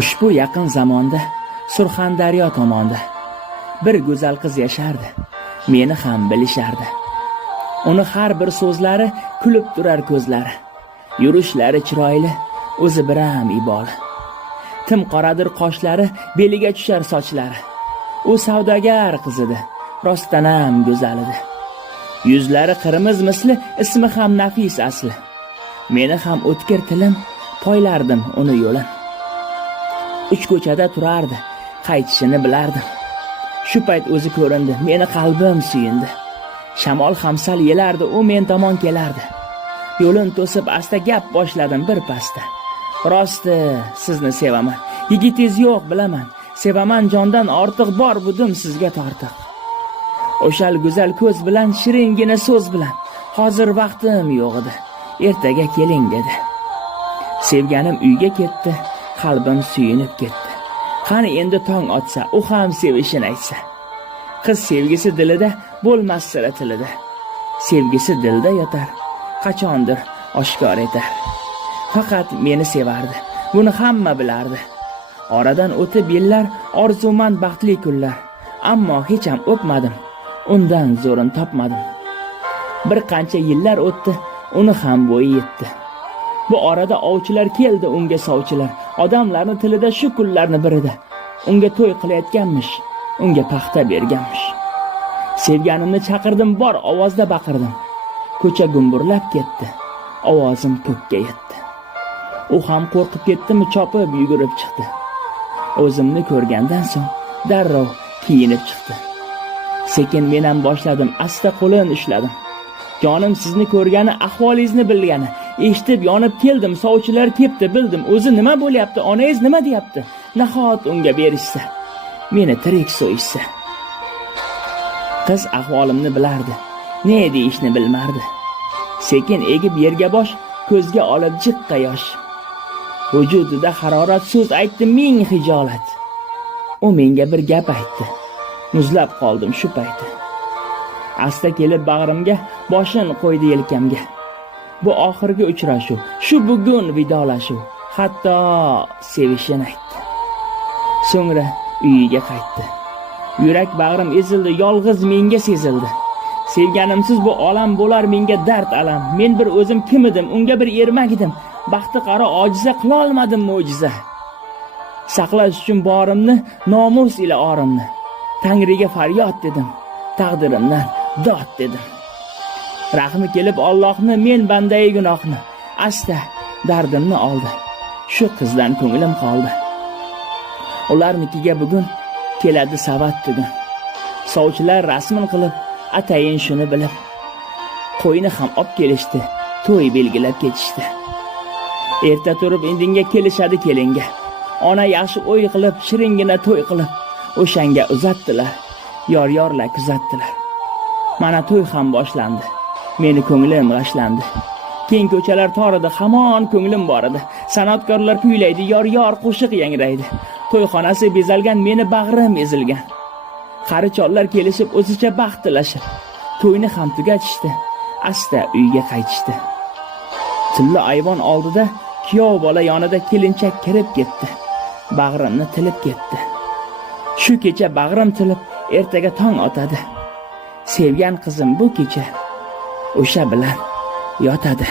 Ushbu yaqin zamonda Surxondaryo tomonda bir go'zal qiz yashardi. Meni ham bilishardi. Uni har bir so'zlari kulib turar ko'zlari. Yurishlari chiroyli, o'zi biram iboli. Tim qoradir qoshlari, beliga tushar sochlari. U savdogar qiz edi, rostdan ham go'zal edi. Yuzlari qirmiz misli, ismi ham nafis asli. Meni ham o'tkir tilim, poylardim uni yo'lin. Uch ko'chada turardi, qaytishini bilardim. Shu payt o'zi ko'rindi, meni qalbim suyindi. Shamol ham sal yelardi, u men tomon kelardi. Yo'lin to'sib asta gap boshladim bir pasta. Rosti, sizni sevaman. Yigitingiz yo'q bilaman. Sevaman jondan ortiq bor budim sizga tortiq. O'shal go'zal ko'z bilan, shiringina so'z bilan, hozir vaqtim yo'q edi. Ertaga keling dedi. Sevganim uyga ketdi, qalbim suyunib ketdi. Qani endi tong otsa, u ham sevishini aytsa. Qiz sevgisi dilida, bo'lmas sira tilida. Sevgisi dilda yotar, qachondir oshkor etar. Faqat meni sevardi, buni hamma bilardi. Oradan o'tib yillar, orzumand baxtli kunlar. Ammo hech ham o'pmadim, undan zo'rin topmadim. Bir qancha yillar o'tdi, uni ham bo'yi yetdi. Bu orada ovchilar keldi unga sovchilar. Odamlarning tilida shu kunlarni birida. Unga to'y qilayotganmish, unga paxta berganmish. Sevganimni chaqirdim, bor ovozda baqirdim. Ko'cha gumburlab ketdi, ovozim ko'kka yetdi. U ham qo'rqib ketdimi, chopib yugurib chiqdi. O'zimni ko'rgandan so'ng darrov kiyinib chiqdi. Sekin men ham boshladim, asta qo'lini ushladim. Jonim sizni ko'rgani, ahvolingizni bilgani, eshitib yonib keldim, sovchilar kepti, bildim. O'zi nima bo'lyapti, onangiz nima deyapti? Nahot unga berishsa, meni tirik so'yishsa. Qiz ahvolimni bilardi, ne deyishni bilmardi. Sekin egib yerga bosh, ko'zga olib jiqqa yosh. Vujudida harorat, so'z aytdi ming hijolat. U menga bir gap aytdi. Muzlab qoldim shu payti. Asta kelib bag'rimga, boshini qo'ydi yelkamga. Bu oxirgi uchrashuv, shu bugun vidolashuv, hatto sevishini aytdi. So'ngra uyiga qaytdi. Yurak bag'rim ezildi, yolg'iz menga sezildi. Sevganimsiz bu olam bo'lar menga dard alam. Men bir o'zim kim edim, unga bir ermak edim. Baxti qaro ojiza qila olmadim mo'jiza. Saqlash uchun borimni, nomus ila orimni. Tangriga faryod dedim, taqdirimdan dod dedim. Rahmi kelib Allohni, men bandai gunohni. Asta dardimni oldi. Shu qizdan ko'nglim qoldi. Ularnikiga bugun keladi savat tugun. Sovchilar rasmin qilib, atayin shuni bilib, qo'yni ham olib kelishdi, to'y belgilab ketishdi. Erta turib indinga kelishadi kelinga. Ona yaxshi o'y qilib, shiringina to'y qilib, o'shanga uzatdilar, yor-yorlar kuzatdilar. Mana to'y ham boshlandi. Meni ko'nglim g'ashlandi. Keng ko'chalar toridi, hamon ko'nglim bor edi. San'atkorlar kuylaydi, yor-yor qo'shiq yangraydi. To'yxonasi bezalgan, meni bag'rim ezilgan. Qari chollar kelishib, o'zicha baxt tilashib, to'yni ham tugatishdi, asta uyga qaytishdi. Tilla ayvon oldida kuyov bola yonida kelinchak kirib ketdi. Bag'rimni tilib ketdi. Shu kecha bag'rim tilib, ertaga tong otadi. Sevgan qizim bu kecha o'sha bilan yotadi.